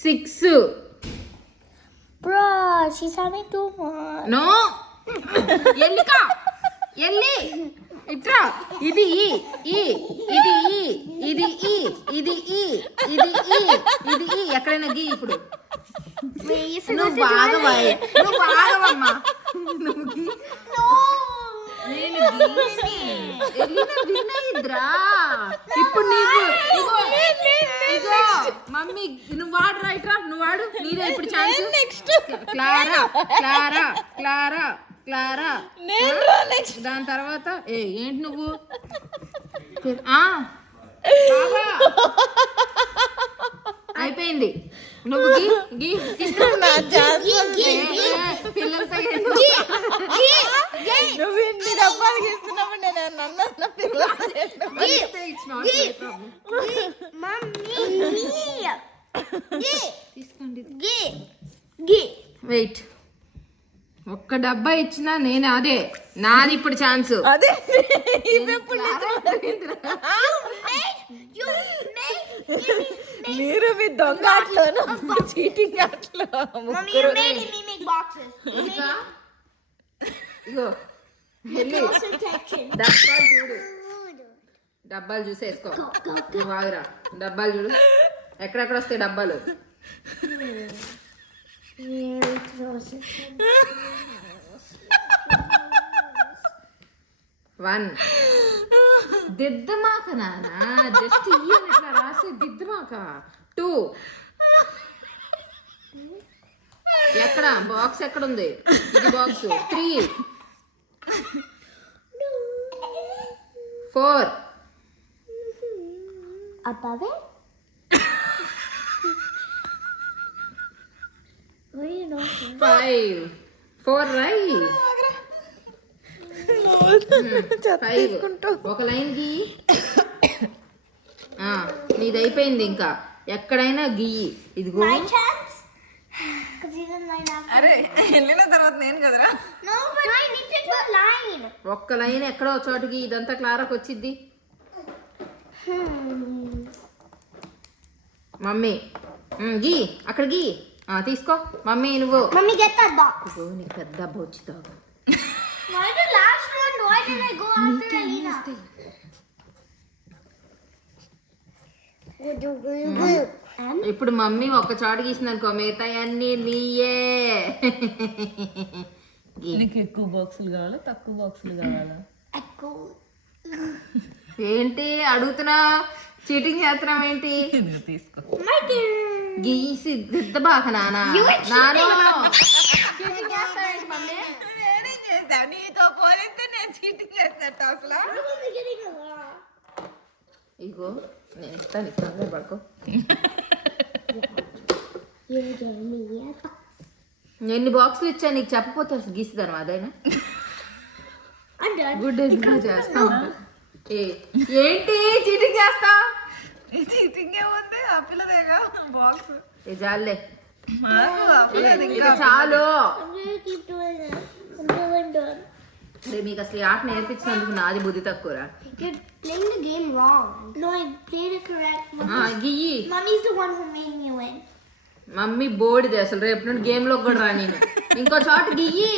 6. Bro, she's having too much. No. ఎల్లికా ఎల్లి ఇట్రా. ఇది ఈ ఈ ఇది ఈ ఇది ఈ ఇది ఈ ఇది ఈ ఇది ఈ ఎక్కడైనా గీ ఇప్పుడు. నువ్వు బాగవమ్మా. నువ్వు గీ. నేను వినయిద్రా. ఇప్పుడు నీకు ఇగో మమ్మీ నువ్వు వాడు రైట్రా. నువ్వు వాడు. నీదే ఇప్పుడు chance. Clara Clara Clara Clara. దాని తర్వాత ఏంటి నువ్వు అయిపోయింది. నువ్వు గీ పిల్లలతో నువ్వు ఇన్ని డబ్బాలు గీస్తున్నావు. తీసుకోండి. వెయిట్. ఒక్క డబ్బా ఇచ్చినా నేను అదే నాది ఇప్పుడు ఛాన్స్. అదే మీరు మీ దొంగ ఆటలోను చీటింగ్ ఆటలో ఇగో డబ్బాలు చూడు. డబ్బాలు చూసి వేసుకో. నువ్వు ఆగురా. డబ్బాలు చూడు ఎక్కడెక్కడ వస్తాయి డబ్బాలు. 1 దిద్దమాక నానా. జస్ట్ ఇయ్యని ఇట్లా రాసి దిద్దమాక. 2 ఎక్కడ బాక్స్ ఎక్కడుంది. ఇది box. 3 4 above it. What do you know? 5 4 right. 5 ఒక లైన్ గీయి. నీది అయిపోయింది. ఇంకా ఎక్కడైనా గీయి. ఇదిగో అరే వెళ్ళిన తర్వాత నేను కదరా. ఒక్క లైన్ ఎక్కడో చోటుకి. ఇదంతా క్లారాకి వచ్చిద్ది. మమ్మీ గీ అక్కడ గీ. తీసుకో మమ్మీ. నువ్వు Mommy, get that box. నీకు పెద్ద డబ్బా వచ్చింది. Why the last one? Why did I go after Alina? ఇప్పుడు మమ్మీ ఒక్క చోట గీసింది అనుకో. మిగతా అన్ని నీయే. నీకు ఎక్కువ బాక్సులు కావాలా తక్కువ బాక్సులు కావాలా? ఏంటి అడుగుతున్నా? చీటింగ్ చేస్తున్నావు ఏంటి? తీసుకో. గీసి దిద్ద బాగా నానా. నీతో పోలిస్తే నేను చీటింగ్ చేస్తాను అసలు. ఇగో నేను ఇస్తాను. ఇస్తాను పడుకో. ఎన్ని బాక్సులు ఇచ్చా నీకు చెప్పపోతే అసలు గీసిదాను అదైనా. గుడ్ చేస్తా. ఏంటి చీటింగ్ చేస్తా? చీటింగ్ ఏముంది? ఆ పిల్లదేగా బాక్స్. జాలే చాలు. మీకు అసలు ఆట నేర్పించినందుకు నాది బుద్ధి తక్కువరా. You're playing the game wrong. No, I played it correct. గియ్యి. Mommy's the one who made me win. Mommy బోర్డుది అసలు. రేపు నుండి గేమ్ లో కూడా రా. నేను ఇంకో చోట గియ్యి.